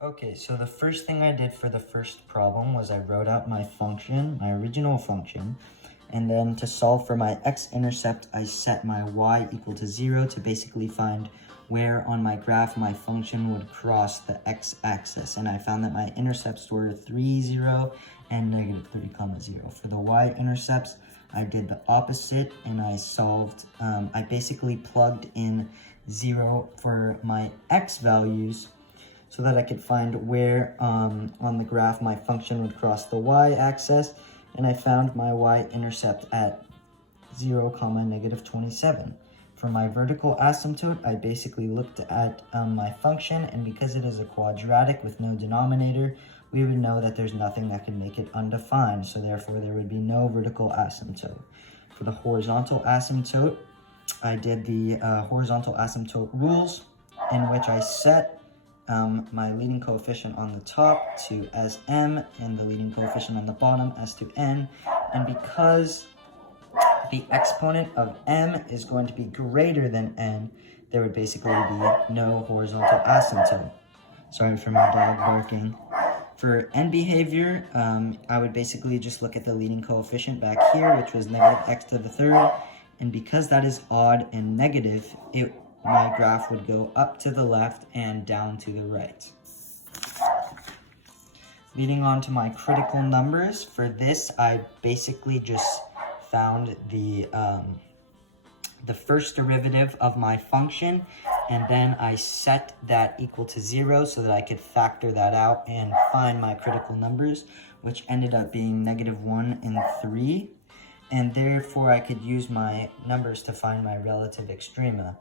Okay, so the first thing I did for the first problem was I wrote out my function, my original function, and then to solve for my x-intercept, I set my y equal to 0 to basically find where on my graph my function would cross the x-axis. And I found that my intercepts were 3, 0, and negative 3, comma 0. For the y-intercepts, I did the opposite, and I solved, I basically plugged in 0 for my x values, so that I could find where on the graph my function would cross the y-axis, and I found my y-intercept at 0, comma negative 27. For my vertical asymptote, I basically looked at my function, and because it is a quadratic with no denominator, we would know that there's nothing that can make it undefined, so therefore there would be no vertical asymptote. For the horizontal asymptote, I did the horizontal asymptote rules, in which I set my leading coefficient on the top to as m and the leading coefficient on the bottom as to n. And because the exponent of m is going to be greater than n, there would basically be no horizontal asymptote. Sorry for my dog barking. For end behavior, I would basically just look at the leading coefficient back here, which was negative x to the third. And because that is odd and negative, my graph would go up to the left and down to the right. Leading on to my critical numbers, for this, I basically just found the first derivative of my function, and then I set that equal to 0 so that I could factor that out and find my critical numbers, which ended up being negative 1 and 3. And therefore, I could use my numbers to find my relative extrema.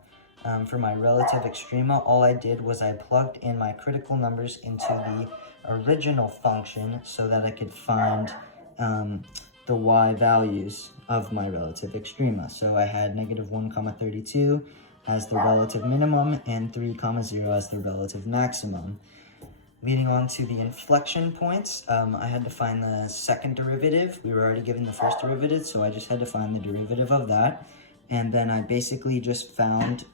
For my relative extrema, all I did was I plugged in my critical numbers into the original function so that I could find the y values of my relative extrema. So I had negative 1, comma 32 as the relative minimum and 3, comma 0 as the relative maximum. Leading on to the inflection points, I had to find the second derivative. We were already given the first derivative, so I just had to find the derivative of that. And then I basically just found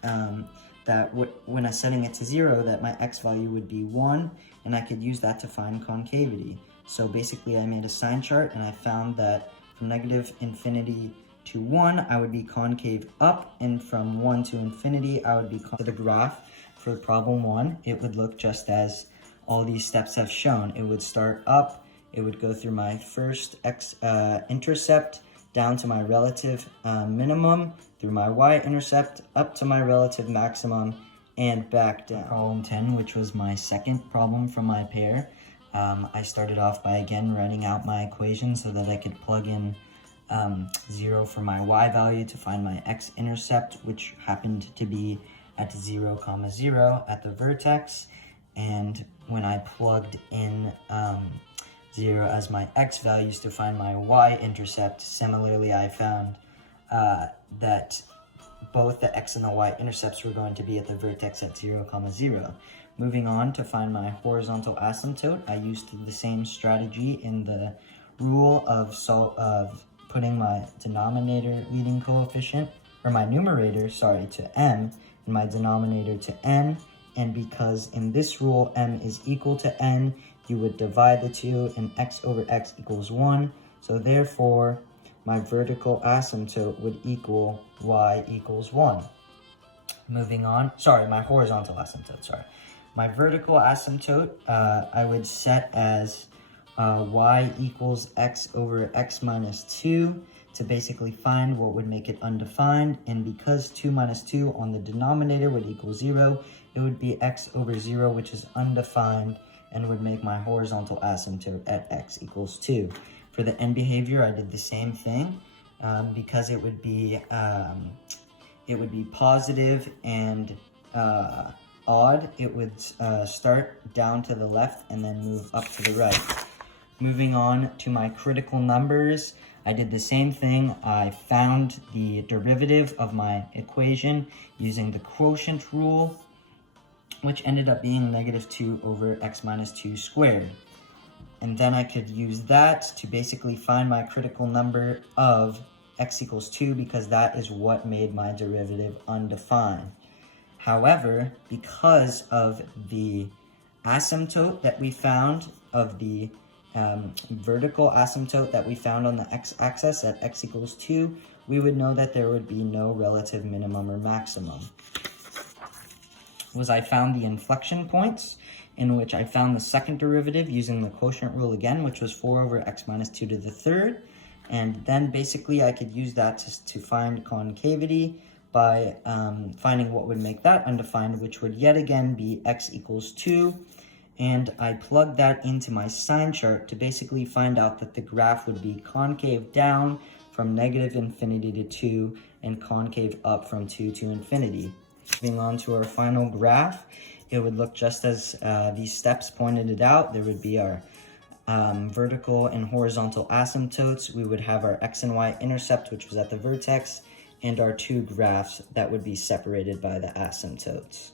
that when I setting it to 0, that my x value would be 1, and I could use that to find concavity. So basically I made a sign chart, and I found that from negative infinity to 1, I would be concave up, and from 1 to infinity, I would be concave. The graph for problem 1, it would look just as all these steps have shown. It would start up, it would go through my first x-intercept, down to my relative minimum, through my y-intercept, up to my relative maximum, and back down. Problem 10, which was my second problem from my pair, I started off by again writing out my equation so that I could plug in 0 for my y value to find my x-intercept, which happened to be at 0, comma 0 at the vertex. And when I plugged in 0 as my x values to find my y-intercept, similarly I found that both the x and the y-intercepts were going to be at the vertex at 0, comma 0. Moving on to find my horizontal asymptote, I used the same strategy in the rule of putting my denominator leading coefficient, or my numerator, sorry, to m, and my denominator to n. And because in this rule m is equal to n, you would divide the two, and x over x equals 1. So therefore, my vertical asymptote would equal y equals 1. Moving on, sorry, my horizontal asymptote, sorry. My vertical asymptote, I would set as y equals x over x minus 2 to basically find what would make it undefined. And because 2 minus 2 on the denominator would equal 0, it would be x over 0, which is undefined, and would make my horizontal asymptote at x equals 2. For the end behavior, I did the same thing. Because it would be positive and odd, it would start down to the left and then move up to the right. Moving on to my critical numbers, I did the same thing. I found the derivative of my equation using the quotient rule, which ended up being negative 2 over x minus 2 squared. And then I could use that to basically find my critical number of x equals 2, because that is what made my derivative undefined. However, because of the asymptote that we found of the vertical asymptote that we found on the x-axis at x equals 2, we would know that there would be no relative minimum or maximum. I found the inflection points, in which I found the second derivative using the quotient rule again, which was 4 over x minus 2 to the third. And then basically I could use that to find concavity by finding what would make that undefined, which would yet again be x equals 2. And I plugged that into my sine chart to basically find out that the graph would be concave down from negative infinity to 2 and concave up from 2 to infinity. Moving on to our final graph, it would look just as these steps pointed it out. There would be our vertical and horizontal asymptotes. We would have our x and y intercept, which was at the vertex, and our two graphs that would be separated by the asymptotes.